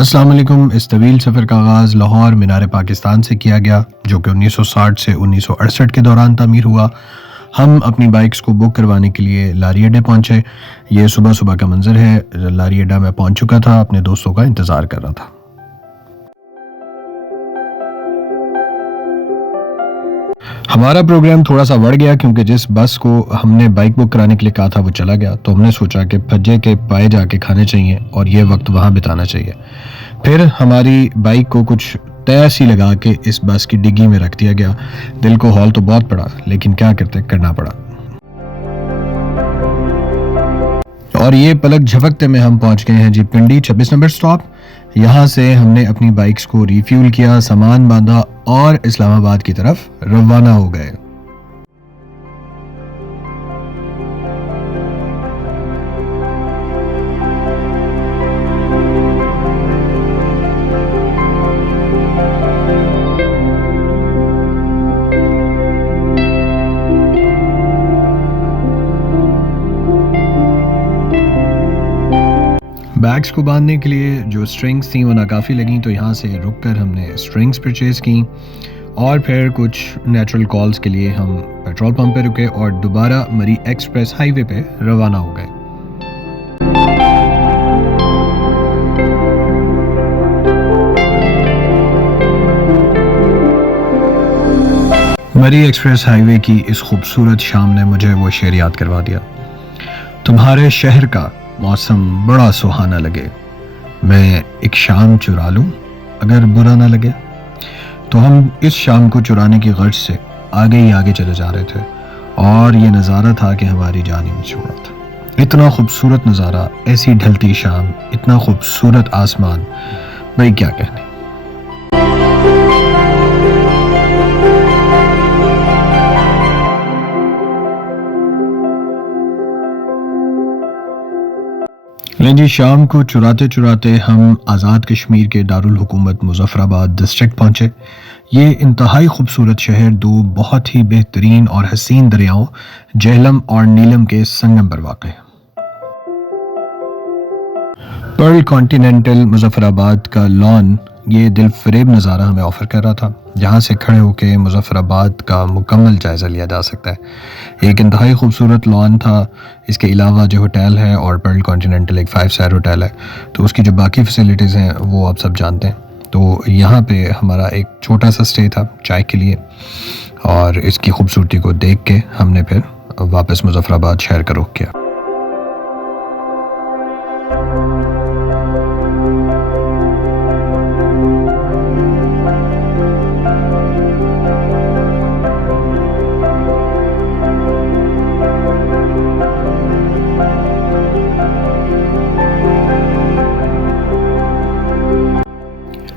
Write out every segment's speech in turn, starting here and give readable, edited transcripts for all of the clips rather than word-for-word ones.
अस्सलाम वालेकुम। इस तवील सफ़र का आगाज़ लाहौर मीनार पाकिस्तान से किया गया, जो कि 1960 से 1968 के दौरान तामीर हुआ। हम अपनी बाइक्स को बुक करवाने के लिए लारी अड्डे पहुँचे। ये सुबह सुबह का मंज़र है। लारी अड्डा मैं पहुँच चुका था, अपने दोस्तों का इंतज़ार कर रहा था। हमारा प्रोग्राम थोड़ा सा बढ़ गया क्योंकि जिस बस को हमने बाइक बुक कराने के लिए कहा था वो चला गया, तो हमने सोचा कि भज्जे के पाए जाके खाने चाहिए और ये वक्त वहाँ बिताना चाहिए। फिर हमारी बाइक को कुछ तय सी लगा के इस बस की डिग्गी में रख दिया गया। दिल को हौल तो बहुत पड़ा, लेकिन क्या करना पड़ा। और ये पलक झपकते में हम पहुंच गए हैं जी पिंडी 26 नंबर स्टॉप। यहाँ से हमने अपनी बाइक्स को रिफ्यूल किया, सामान बांधा और इस्लामाबाद की तरफ रवाना हो गए। बैग्स को बांधने के लिए जो स्ट्रिंग्स थी वो नाकाफ़ी लगी, तो यहाँ से रुक कर हमने स्ट्रिंग्स परचेज़ की और फिर कुछ नेचुरल कॉल्स के लिए हम पेट्रोल पंप पे रुके और दोबारा मरी एक्सप्रेस हाईवे पे रवाना हो गए। मरी एक्सप्रेस हाईवे की इस खूबसूरत शाम ने मुझे वो शेर याद करवा दिया। तुम्हारे शहर का मौसम बड़ा सुहाना लगे, मैं एक शाम चुरा लूं अगर बुरा ना लगे। तो हम इस शाम को चुराने की गर्ज से आगे ही आगे चले जा रहे थे और ये नज़ारा था कि हमारी जान ही में छोड़ा था। इतना खूबसूरत नज़ारा, ऐसी ढलती शाम, इतना खूबसूरत आसमान, भाई क्या कहने। लेकिन जी शाम को चुराते चुराते हम आज़ाद कश्मीर के दारुल हुकूमत मुज़फ़्फ़राबाद डिस्ट्रिक्ट पहुँचे। ये इंतहाई खूबसूरत शहर दो बहुत ही बेहतरीन और हसीन दरियाओं झेलम और नीलम के संगम पर वाक़ है। पर्ल कॉन्टिनेंटल मुज़फ़्फ़राबाद का लॉन ये दिल फरेब नज़ारा हमें ऑफ़र कर रहा था, जहाँ से खड़े होकर मुज़फ़्फ़राबाद का मुकम्मल जायज़ा लिया जा सकता है। एक इंतहाई खूबसूरत लॉन था। इसके अलावा जो होटल है और पर्ल कॉन्टिनेंटल एक 5 स्टार होटल है, तो उसकी जो बाकी फैसिलिटीज़ हैं वो आप सब जानते हैं। तो यहाँ पे हमारा एक छोटा सा स्टे था चाय के लिए, और इसकी खूबसूरती को देख के हमने फिर वापस मुज़फ़्फ़राबाद शहर का रुख किया।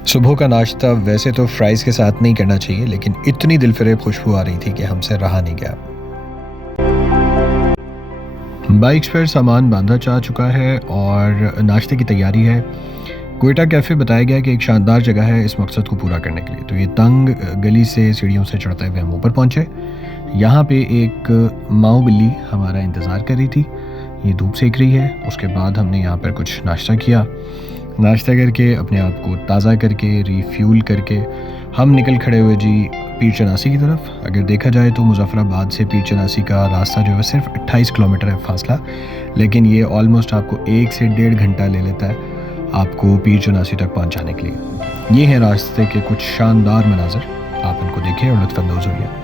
सुबह का नाश्ता वैसे तो फ्राइज़ के साथ नहीं करना चाहिए, लेकिन इतनी दिलफरेब खुशबू आ रही थी कि हमसे रहा नहीं गया। बाइक्स पर सामान बांधा जा चुका है और नाश्ते की तैयारी है। कोयटा कैफ़े बताया गया कि एक शानदार जगह है इस मकसद को पूरा करने के लिए। तो ये तंग गली से सीढ़ियों से चढ़ते हुए हम ऊपर पहुँचे। यहाँ पे एक माऊ बिल्ली हमारा इंतज़ार कर रही थी, ये धूप सेक रही है। उसके बाद हमने यहाँ पर कुछ नाश्ता किया। नाश्ता करके अपने आप को ताज़ा करके रिफ्यूल करके हम निकल खड़े हुए जी पीर चनासी की तरफ। अगर देखा जाए तो मुज़फ़्फ़राबाद से पीर चनासी का रास्ता जो है सिर्फ 28 किलोमीटर है फासला, लेकिन ये ऑलमोस्ट आपको 1 से 1.5 घंटा ले लेता है आपको पीर चनासी तक पहुंचाने के लिए। ये हैं रास्ते के कुछ शानदार मनाज़र, आप इनको देखें और लुत्फ़अंदोज़ होइए।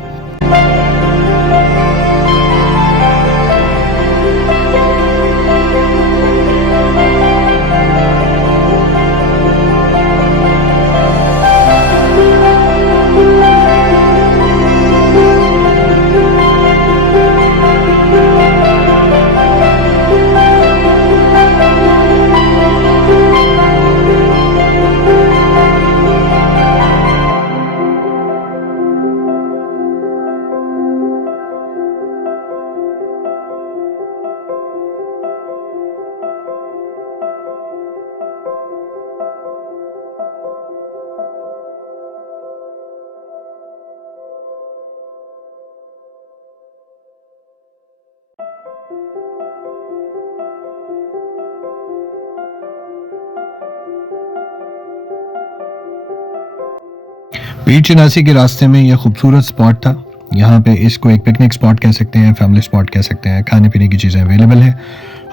पीर चिनासी के रास्ते में यह खूबसूरत स्पॉट था। यहाँ पे इसको एक पिकनिक स्पॉट कह सकते हैं, फैमिली स्पॉट कह सकते हैं, खाने पीने की चीज़ें अवेलेबल हैं।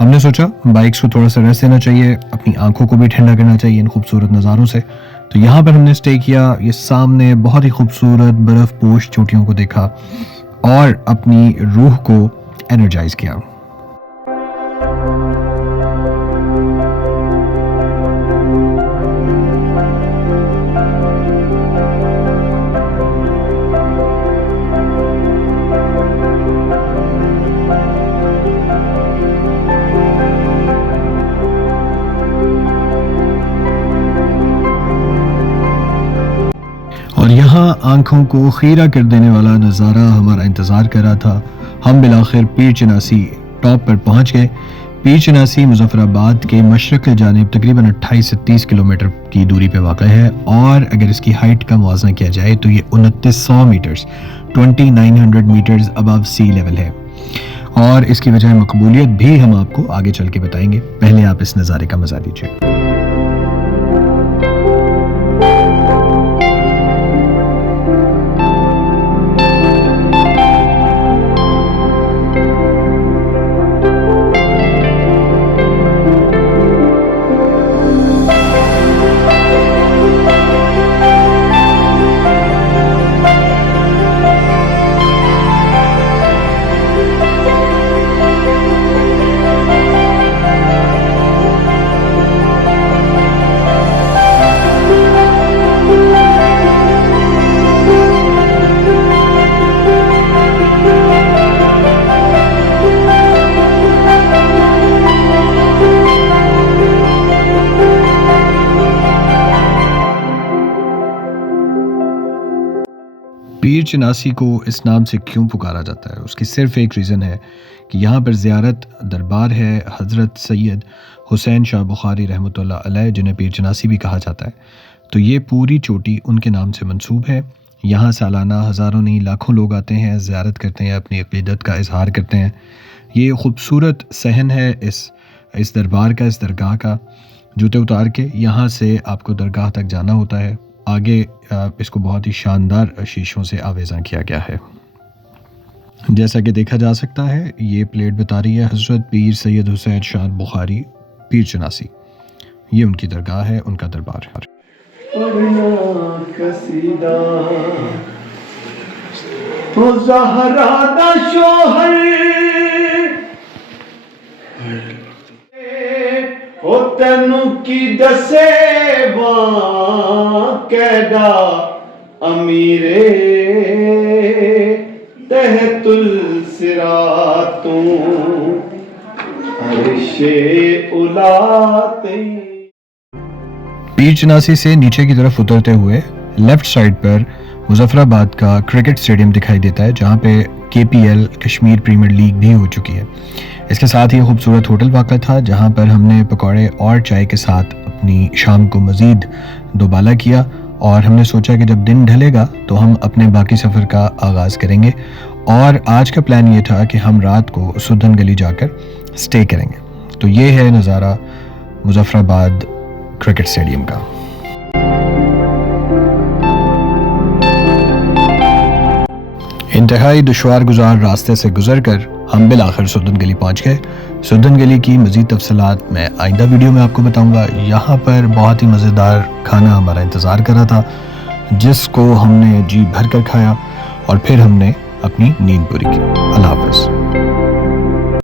हमने सोचा बाइक्स को थोड़ा सा रेस्ट देना चाहिए, अपनी आंखों को भी ठंडा करना चाहिए इन खूबसूरत नज़ारों से। तो यहाँ पर हमने स्टे किया। ये सामने बहुत ही खूबसूरत बर्फ़ पोश चोटियों को देखा और अपनी रूह को एनर्जाइज किया। और यहाँ आंखों को खीरा कर देने वाला नज़ारा हमारा इंतज़ार कर रहा था। हम बिलाखिर पीर चिनासी टॉप पर पहुँच गए। पीर चिनासी मुजफ्फराबाद के मशरक़ की जानिब तकरीबन 28 से 30 किलोमीटर की दूरी पर वाक़ है और अगर इसकी हाइट का मुआवजा किया जाए तो ये 2900 metres 2900 metres above sea level है। और इसकी वजह मकबूलियत भी हम आपको आगे चल के बताएंगे। पहले आप इस नज़ारे का मज़ा लीजिए। पीर चिनासी को इस नाम से क्यों पुकारा जाता है, उसकी सिर्फ एक रीज़न है कि यहाँ पर ज़ियारत दरबार है हज़रत सैयद हुसैन शाह बुखारी रहमतुल्लाह अलैह, जिन्हें पीर चिनासी भी कहा जाता है। तो ये पूरी चोटी उनके नाम से मंसूब है। यहाँ सालाना हज़ारों नहीं लाखों लोग आते हैं, ज़ियारत करते हैं, अपनी अक़ीदत का इजहार करते हैं। ये खूबसूरत सहन है इस दरबार का, इस दरगाह का। जूते उतार के यहाँ से आपको दरगाह तक जाना होता है। आगे इसको बहुत ही शानदार शीशों से आवेज़ां किया गया है। जैसा कि देखा जा सकता है, ये प्लेट बता रही है हज़रत पीर सैयद हुसैन शाह बुखारी पीर चिनासी। ये उनकी दरगाह है, उनका दरबार है। तेनू की दसे कैदा अमीरे तहतुल सिरातू अर्शे उलाते। पीर चिनासी से नीचे की तरफ उतरते हुए लेफ्ट साइड पर मुजफ्फराबाद का क्रिकेट स्टेडियम दिखाई देता है, जहाँ पे KPL कश्मीर प्रीमियर लीग भी हो चुकी है। इसके साथ ही खूबसूरत होटल वाक़ा था, जहाँ पर हमने पकौड़े और चाय के साथ अपनी शाम को मज़ीद दोबाला किया। और हमने सोचा कि जब दिन ढलेगा तो हम अपने बाकी सफ़र का आगाज़ करेंगे। और आज का प्लान ये था कि हम रात को सुदन गली जाकर स्टे करेंगे। तो ये है नज़ारा मुजफ्फराबाद क्रिकेट स्टेडियम का। इंतहाई दुश्वार गुजार रास्ते से गुजर कर हम बिलाखिर सुदन गली पहुँच गए। सुदन गली की मज़ीद तफसीलात मैं आइंदा वीडियो में आपको बताऊंगा। यहाँ पर बहुत ही मज़ेदार खाना हमारा इंतज़ार कर रहा था, जिसको हमने जी भर कर खाया और फिर हमने अपनी नींद पूरी की। अल्लाह हाफ़िज़।